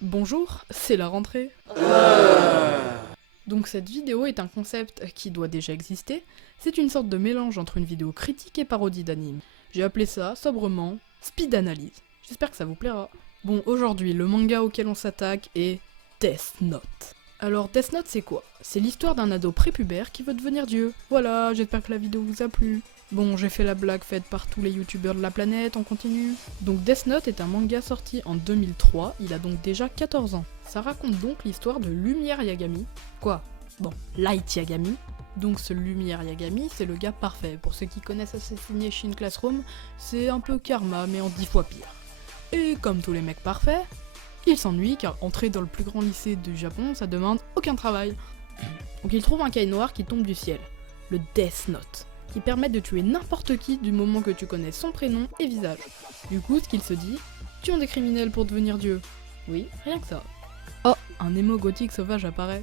Bonjour, c'est la rentrée. Donc cette vidéo est un concept qui doit déjà exister. C'est une sorte de mélange entre une vidéo critique et parodie d'anime. J'ai appelé ça, sobrement, Speed Analyse. J'espère que ça vous plaira. Bon, aujourd'hui, le manga auquel on s'attaque est Death Note. Alors Death Note c'est quoi? C'est l'histoire d'un ado prépubère qui veut devenir dieu. Voilà, j'espère que la vidéo vous a plu. Bon, j'ai fait la blague faite par tous les youtubeurs de la planète, on continue. Donc Death Note est un manga sorti en 2003, il a donc déjà 14 ans. Ça raconte donc l'histoire de Lumière Yagami. Quoi? Bon, Light Yagami. Donc ce Lumière Yagami, c'est le gars parfait. Pour ceux qui connaissent Assassination Classroom, c'est un peu Karma, mais en 10 fois pire. Et comme tous les mecs parfaits, il s'ennuie car entrer dans le plus grand lycée du Japon, ça demande aucun travail. Donc il trouve un cahier noir qui tombe du ciel, le Death Note, qui permet de tuer n'importe qui du moment que tu connais son prénom et visage. Du coup, ce qu'il se dit, tuons des criminels pour devenir dieu. Oui, rien que ça. Oh, un émo gothique sauvage apparaît.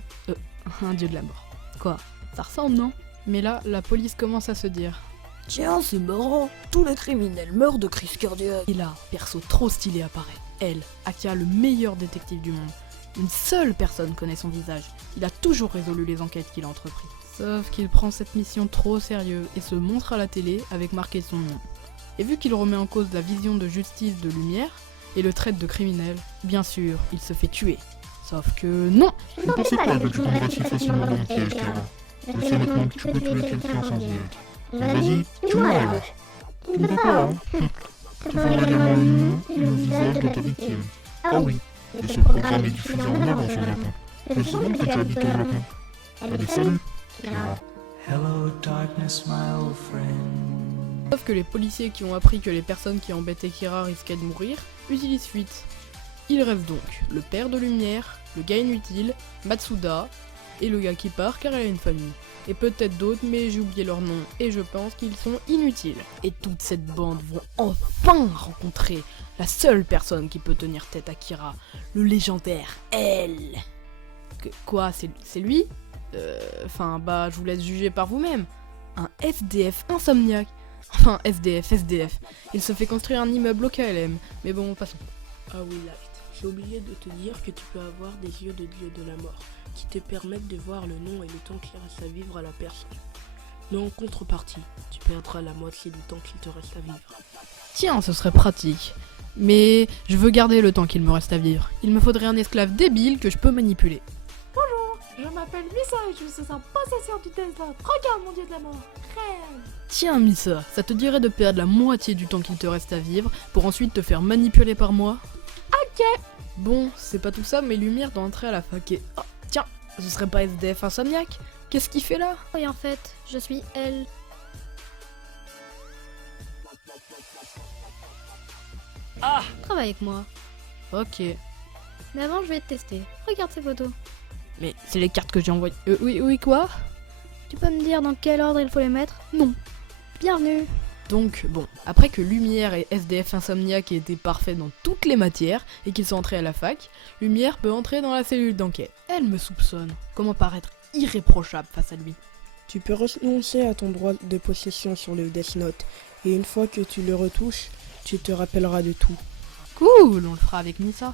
Un dieu de la mort. Quoi? Ça ressemble, non? Mais là, la police commence à se dire. Tiens, c'est marrant, tous les criminels meurent de crise cardiaque. Et là, perso trop stylé apparaît. Elle, Akia, le meilleur détective du monde. Une seule personne connaît son visage. Il a toujours résolu les enquêtes qu'il a entreprises. Sauf qu'il prend cette mission trop au sérieux et se montre à la télé avec marqué son nom. Et vu qu'il remet en cause la vision de justice de Lumière et le traite de criminel, bien sûr, il se fait tuer. Sauf que non! Je ne pensais pas que tu tomberais si facilement dans le piège, Kara. Je sais maintenant que tu peux tuer quelqu'un sans y être. Vas-y, tue-moi alors. D'accord, hein. Tu verras également le nom et le visage de ta victime. Ah oui, et ce programme est diffusé en avant sur Japon. Je sais donc que tu habites au Japon. Allez, salut, Kara. Hello, darkness, my old friend. Sauf que les policiers qui ont appris que les personnes qui embêtaient Kira risquaient de mourir, utilisent fuite. Il reste donc le père de Lumière, le gars inutile, Matsuda, et le gars qui part car elle a une famille. Et peut-être d'autres, mais j'ai oublié leur nom, et je pense qu'ils sont inutiles. Et toute cette bande vont enfin rencontrer la seule personne qui peut tenir tête à Kira, le légendaire L. Quoi, c'est lui? Bah, je vous laisse juger par vous-même. Un SDF insomniaque. Enfin, SDF. Il se fait construire un immeuble au KLM, mais bon, passons. Ah oui, Light, j'ai oublié de te dire que tu peux avoir des yeux de dieu de la mort, qui te permettent de voir le nom et le temps qu'il reste à vivre à la personne. Mais en contrepartie, tu perdras la moitié du temps qu'il te reste à vivre. Tiens, ce serait pratique. Mais je veux garder le temps qu'il me reste à vivre. Il me faudrait un esclave débile que je peux manipuler. Je m'appelle Misa et je suis un possesseur du Tesla. Regarde mon dieu de la mort. Reine. Tiens, Misa, ça te dirait de perdre la moitié du temps qu'il te reste à vivre pour ensuite te faire manipuler par moi? Ok. Bon, c'est pas tout ça, mais Lumière doit entrer à la fac et... Oh, tiens, ce serait pas SDF insomniaque? Qu'est-ce qu'il fait là? Oui, en fait, je suis elle. Ah! Travaille avec moi. Ok. Mais avant, je vais te tester. Regarde ces photos. Mais c'est les cartes que j'ai envoyées. Oui, quoi? Tu peux me dire dans quel ordre il faut les mettre? Non. Bienvenue. Donc, bon, après que Lumière et SDF insomniaque aient été parfaits dans toutes les matières et qu'ils sont entrés à la fac, Lumière peut entrer dans la cellule d'enquête. Elle me soupçonne. Comment paraître irréprochable face à lui? Tu peux renoncer à ton droit de possession sur le Death Note, et une fois que tu le retouches, tu te rappelleras de tout. Cool, on le fera avec Misa.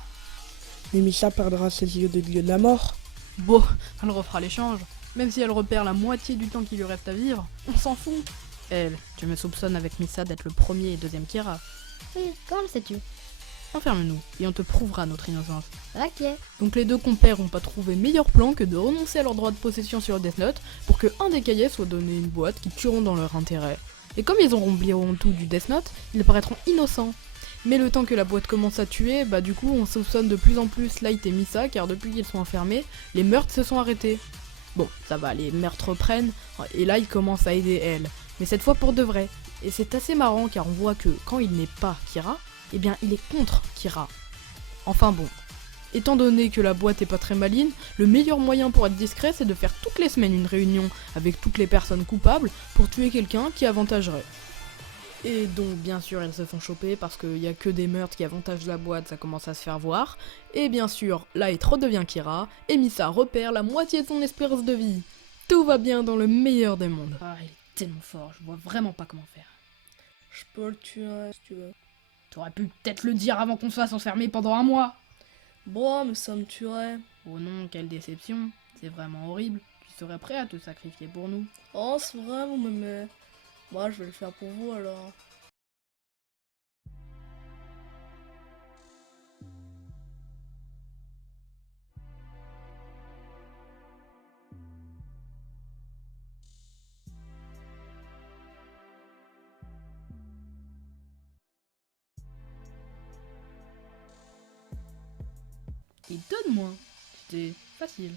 Mais Misa perdra ses yeux de dieu de la mort. Bon, elle refera l'échange. Même si elle repère la moitié du temps qu'il lui reste à vivre, on s'en fout. Elle, tu me soupçonnes avec Misa d'être le premier et deuxième Kira. Oui, comment le sais-tu? Enferme-nous, et on te prouvera notre innocence. Ok. Donc les deux compères ont pas trouvé meilleur plan que de renoncer à leur droit de possession sur le Death Note pour que un des cahiers soit donné à une boîte qui tueront dans leur intérêt. Et comme ils auront oublié tout du Death Note, ils paraîtront innocents. Mais le temps que la boîte commence à tuer, bah du coup on soupçonne de plus en plus Light et Misa car depuis qu'ils sont enfermés, les meurtres se sont arrêtés. Bon, ça va, les meurtres reprennent, et là ils commencent à aider elle. Mais cette fois pour de vrai. Et c'est assez marrant car on voit que quand il n'est pas Kira, eh bien il est contre Kira. Enfin bon. Étant donné que la boîte est pas très maligne, le meilleur moyen pour être discret c'est de faire toutes les semaines une réunion avec toutes les personnes coupables pour tuer quelqu'un qui avantagerait. Et donc bien sûr ils se font choper parce qu'il y a que des meurtres qui avantagent la boîte, ça commence à se faire voir. Et bien sûr, Light redevient Kira, et Misa repère la moitié de son espérance de vie. Tout va bien dans le meilleur des mondes. Ah, il est tellement fort, je vois vraiment pas comment faire. Je peux le tuer si tu veux. T'aurais pu peut-être le dire avant qu'on se fasse enfermer pendant un mois. Bon, mais ça me tuerait. Oh non, quelle déception. C'est vraiment horrible. Tu serais prêt à te sacrifier pour nous. Oh, c'est vrai, vous m'aimez. Moi, je vais le faire pour vous alors. Et donne-moi. C'était facile.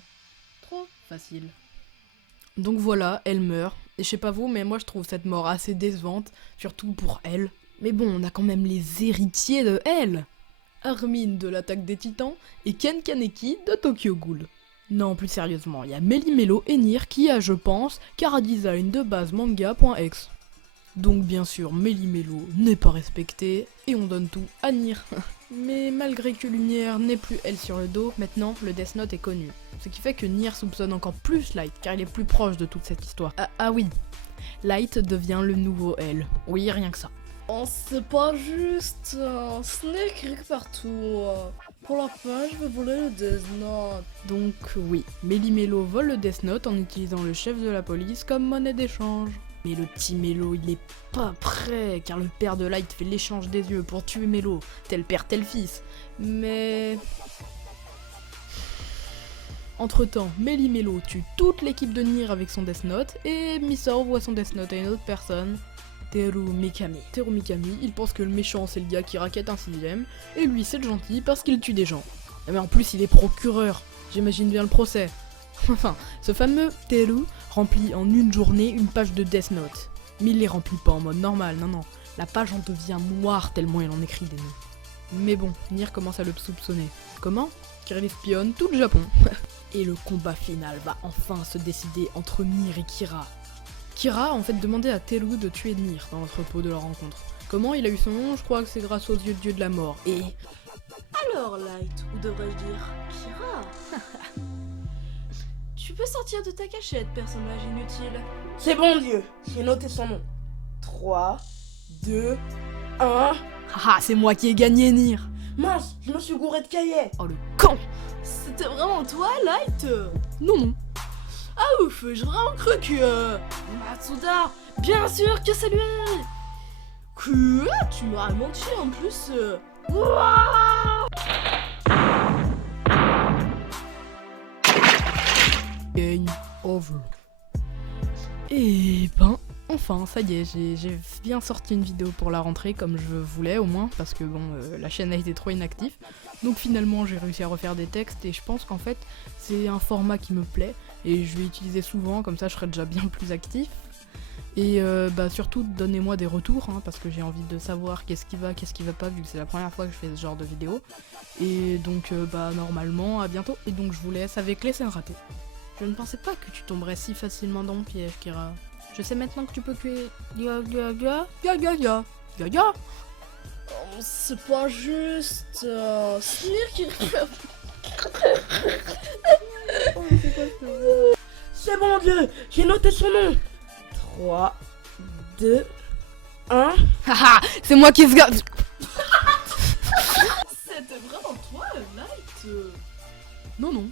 Trop facile. Donc voilà, elle meurt. Et je sais pas vous, mais moi je trouve cette mort assez décevante, surtout pour elle. Mais bon, on a quand même les héritiers de elle. Armin de l'Attaque des Titans et Ken Kaneki de Tokyo Ghoul. Non, plus sérieusement, il y a Melimelo et Nier qui a, je pense, chara-design de base manga.ex. Donc bien sûr, Melimelo n'est pas respectée et on donne tout à Nier. Mais malgré que Lumière n'ait plus elle sur le dos, maintenant le Death Note est connu. Ce qui fait que Nier soupçonne encore plus Light, car il est plus proche de toute cette histoire. Ah oui, Light devient le nouveau L. Oui, rien que ça. Oh, c'est pas juste. Ce n'est écrit partout. Pour la fin, je vais voler le Death Note. Donc oui, Melimelo vole le Death Note en utilisant le chef de la police comme monnaie d'échange. Mais le petit Melo, il est pas prêt, car le père de Light fait l'échange des yeux pour tuer Melo, tel père, tel fils. Mais... Entre-temps, Melimelo tue toute l'équipe de Nier avec son Death Note, et Misao voit son Death Note à une autre personne, Teru Mikami. Teru Mikami, il pense que le méchant c'est le gars qui raquette un 6ème, et lui c'est le gentil parce qu'il tue des gens. Mais en plus il est procureur, j'imagine bien le procès. Enfin, ce fameux Teru remplit en une journée une page de Death Note. Mais il les remplit pas en mode normal, non. La page en devient noire tellement il en écrit des noms. Mais bon, Nier commence à le soupçonner. Comment ? Car il espionne tout le Japon. Et le combat final va enfin se décider entre Nier et Kira. Kira a en fait demandé à Teru de tuer Nier dans l'entrepôt de leur rencontre. Comment il a eu son nom ? Je crois que c'est grâce aux yeux de dieu de la mort. Et... Alors, Light, ou devrais-je dire Kira? Tu peux sortir de ta cachette, personnage inutile. C'est bon, Dieu, j'ai noté son nom. 3, 2, 1... Haha, c'est moi qui ai gagné, Nier. Mince, je me suis gouré de cahier. Oh le con. C'était vraiment toi, Light? Non. Ah ouf, j'ai vraiment cru que... Matsuda, bien sûr que c'est lui. Quoi? Tu m'auras menti en plus. Ouah. Game over. Et ben, enfin, ça y est, j'ai bien sorti une vidéo pour la rentrée comme je voulais au moins, parce que bon, la chaîne a été trop inactive. Donc finalement, j'ai réussi à refaire des textes et je pense qu'en fait, c'est un format qui me plaît et je vais utiliser souvent, comme ça je serai déjà bien plus actif. Et bah surtout, donnez-moi des retours, hein, parce que j'ai envie de savoir qu'est-ce qui va pas, vu que c'est la première fois que je fais ce genre de vidéo. Et donc, bah normalement, à bientôt. Et donc je vous laisse avec les scènes ratées. Je ne pensais pas que tu tomberais si facilement dans le piège, Kira. Je sais maintenant que tu peux tuer... Ya. Oh, c'est pas juste... C'est Nier qui... C'est bon, Dieu, j'ai noté son nom. 3, 2, 1... Haha, c'est moi qui se garde... C'était vraiment toi, Light? Non.